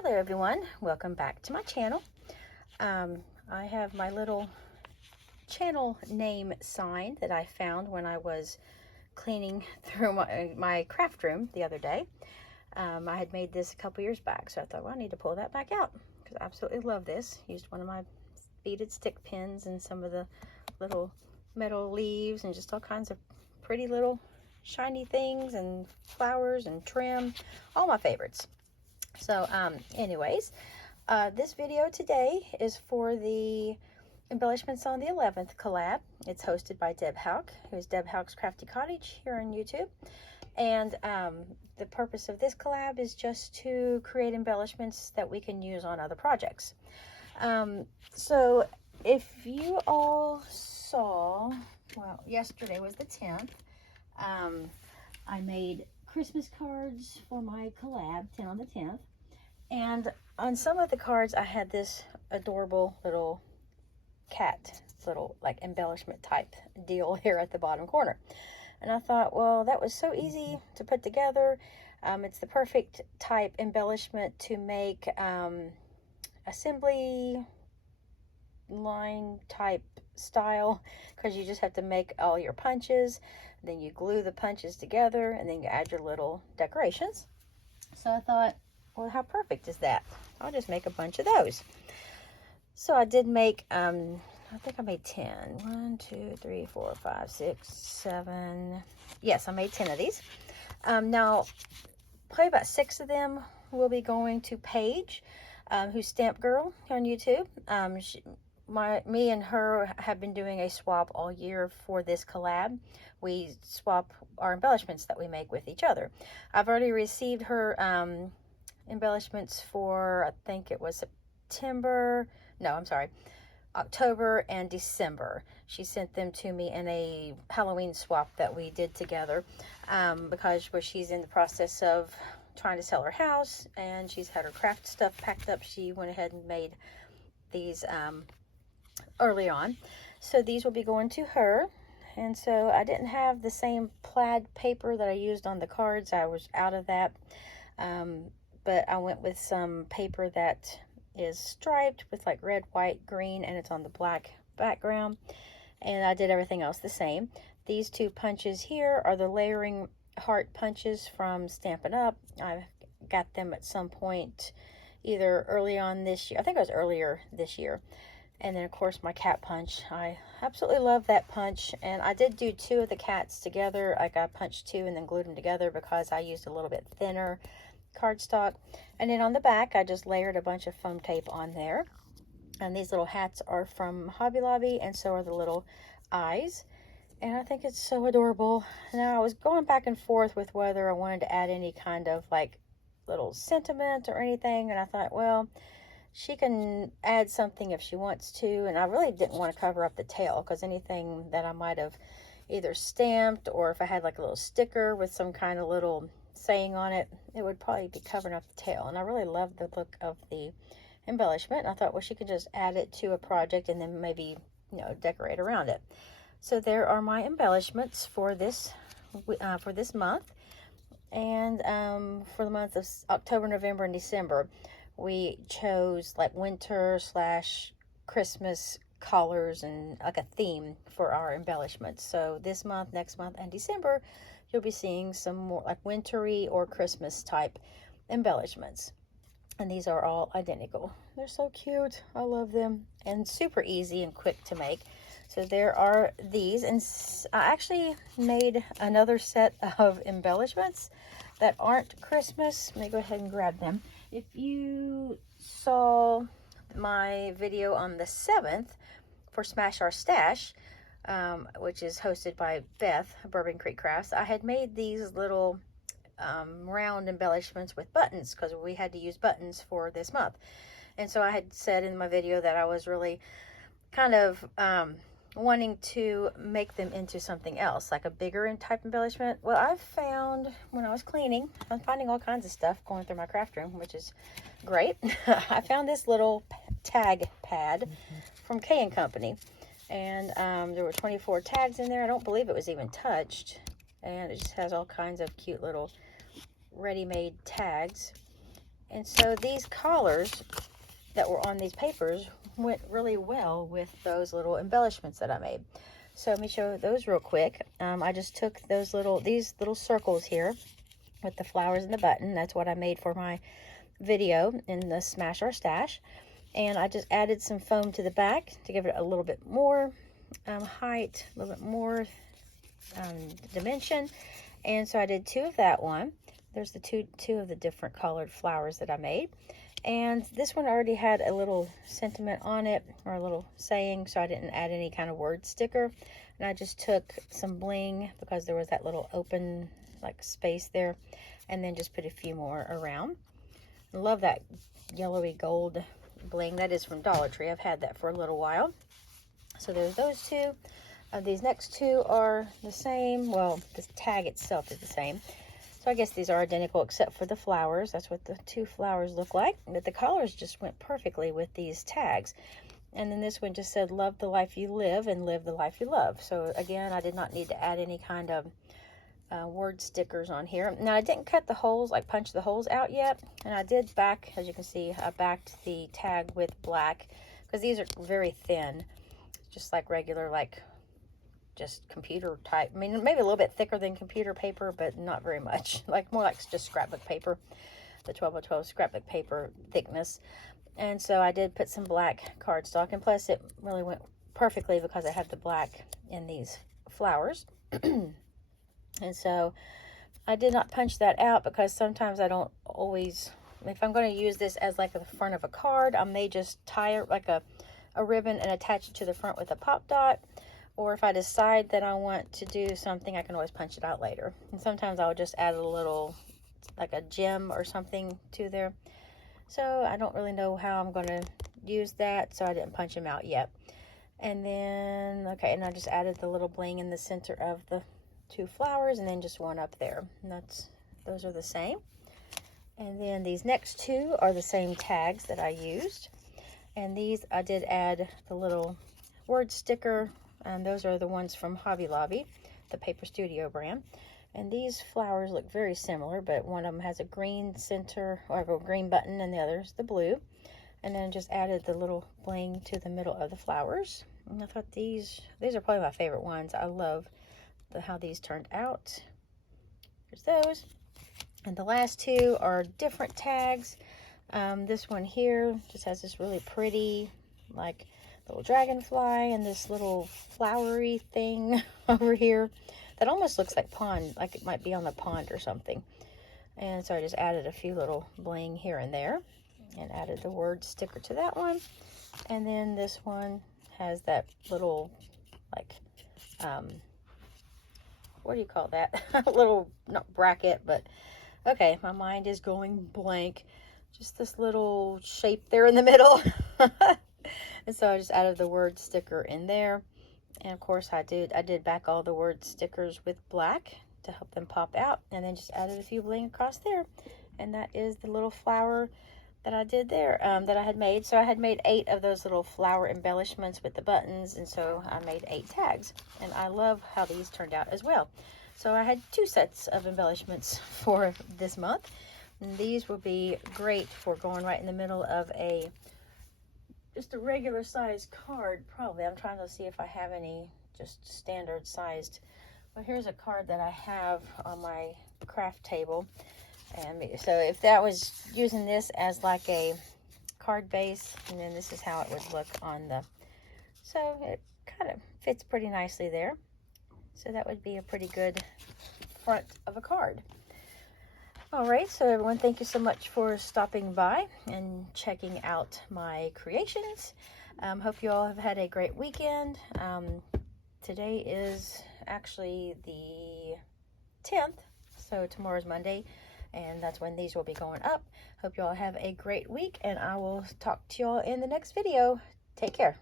Hello everyone, welcome back to my channel. I have my little channel name sign that I found when I was cleaning through my craft room the other day. I had made this a couple years back, so I thought, well, I need to pull that back out because I absolutely love this. Used one of my beaded stick pins and some of the little metal leaves and just all kinds of pretty little shiny things and flowers and trim, all my favorites. So anyways, this video today is for the Embellishments on the 11th collab. It's hosted by Deb Houck, who's Deb Houck's Crafty Cottage here on YouTube. And the purpose of this collab is just to create embellishments that we can use on other projects. So if you all saw, well, yesterday was the 10th, I made Christmas cards for my collab, 10 on the 10th. And on some of the cards, I had this adorable little cat, little like embellishment type deal here at the bottom corner. And I thought, well, that was so easy to put together. It's the perfect type embellishment to make assembly line type style, because you just have to make all your punches, then you glue the punches together, and then you add your little decorations. So I thought, well, how perfect is that? I'll just make a bunch of those. So I did make, I think I made 10. 1, 2, 3, 4, 5, 6, 7. Yes, I made 10 of these. Now, probably about 6 of them will be going to Paige, who's stmpgrl on YouTube. Me and her have been doing a swap all year for this collab. We swap our embellishments that we make with each other. I've already received her embellishments for, I think it was October and December. She sent them to me in a Halloween swap that we did together, because she's in the process of trying to sell her house and she's had her craft stuff packed up. She went ahead and made these early on. So these will be going to her. And so I didn't have the same plaid paper that I used on the cards. I was out of that. But I went with some paper that is striped with like red, white, green, and it's on the black background. And I did everything else the same. These 2 punches here are the layering heart punches from Stampin' Up. I got them at some point either early on this year. I think it was earlier this year. And then, of course, my cat punch. I absolutely love that punch. And I did do 2 of the cats together. I punched 2 and then glued them together because I used a little bit thinner cardstock. And then on the back, I just layered a bunch of foam tape on there. And these little hats are from Hobby Lobby, and so are the little eyes. And I think it's so adorable. Now, I was going back and forth with whether I wanted to add any kind of like little sentiment or anything. And I thought, well, she can add something if she wants to. And I really didn't want to cover up the tail, because anything that I might have either stamped, or if I had like a little sticker with some kind of little saying on it, it would probably be covering up the tail. And I really love the look of the embellishment. And I thought, well, she could just add it to a project and then maybe, decorate around it. So there are my embellishments for this month. And for the month of October, November, and December, we chose like winter / Christmas colors and like a theme for our embellishments. So this month, next month, and December, you'll be seeing some more like wintry or Christmas type embellishments. And these are all identical. They're so cute. I love them. And super easy and quick to make. So there are these. And I actually made another set of embellishments that aren't Christmas. Let me go ahead and grab them. If you saw my video on the 7th for Smash Our Stash, which is hosted by Beth, Bourbon Creek Crafts, I had made these little round embellishments with buttons, because we had to use buttons for this month. And so I had said in my video that I was really kind of wanting to make them into something else, like a bigger type embellishment. Well, I found when I was cleaning, I'm finding all kinds of stuff going through my craft room, which is great. I found this little tag pad from K & Company. And there were 24 tags in there. I don't believe it was even touched. And it just has all kinds of cute little ready-made tags. And so these collars that were on these papers went really well with those little embellishments that I made. So let me show those real quick. I just took these little circles here with the flowers and the button. That's what I made for my video in the Smash Our Stash. And I just added some foam to the back to give it a little bit more height, a little bit more dimension. And so I did 2 of that one. There's the two of the different colored flowers that I made. And this one already had a little sentiment on it, or a little saying, so I didn't add any kind of word sticker. And I just took some bling because there was that little open like space there, and then just put a few more around. I love that yellowy gold bling. That is from Dollar Tree. I've had that for a little while. So there's those 2. These next 2 are the same. Well, the tag itself is the same. So I guess these are identical except for the flowers. That's what the 2 flowers look like. But the colors just went perfectly with these tags. And then this one just said, love the life you live and live the life you love. So again, I did not need to add any kind of word stickers on here. Now I didn't cut the holes, like punch the holes out yet. And I did back, as you can see, I backed the tag with black because these are very thin. Just like regular, like just computer type. I mean, maybe a little bit thicker than computer paper, but not very much. Like more like just scrapbook paper, the 12 by 12 scrapbook paper thickness. And so I did put some black cardstock, and plus it really went perfectly because I had the black in these flowers. And so I did not punch that out because sometimes I don't always, if I'm going to use this as like the front of a card, I may just tie it like a ribbon and attach it to the front with a pop dot. Or if I decide that I want to do something, I can always punch it out later. And sometimes I'll just add a little, like a gem or something to there. So I don't really know how I'm going to use that, so I didn't punch them out yet. And then, okay, and I just added the little bling in the center of the 2 flowers, and then just one up there. And those are the same. And then these next 2 are the same tags that I used. And these, I did add the little word sticker. And those are the ones from Hobby Lobby, the Paper Studio brand. And these flowers look very similar, but one of them has a green center, or a green button, and the other's the blue. And then just added the little bling to the middle of the flowers. And I thought these are probably my favorite ones. I love how these turned out. There's those. And the last 2 are different tags. This one here just has this really pretty, like, little dragonfly and this little flowery thing over here that almost looks like pond, like it might be on the pond or something. And so I just added a few little bling here and there and added the word sticker to that one. And then this one has that little, like, what do you call that? Little, not bracket, but okay, my mind is going blank. Just this little shape there in the middle. And so I just added the word sticker in there. And of course I did back all the word stickers with black to help them pop out. And then just added a few bling across there. And that is the little flower that I did there, that I had made. So I had made 8 of those little flower embellishments with the buttons. And so I made 8 tags. And I love how these turned out as well. So I had 2 sets of embellishments for this month. And these will be great for going right in the middle of just a regular sized card, probably. I'm trying to see if I have any just standard sized. Well, here's a card that I have on my craft table. And so if that was using this as like a card base, and then this is how it would look on the, so it kind of fits pretty nicely there. So that would be a pretty good front of a card. All right, so everyone, thank you so much for stopping by and checking out my creations. Hope you all have had a great weekend. Today is actually the 10th, so tomorrow's Monday, and that's when these will be going up. Hope you all have a great week, and I will talk to you all in the next video. Take care.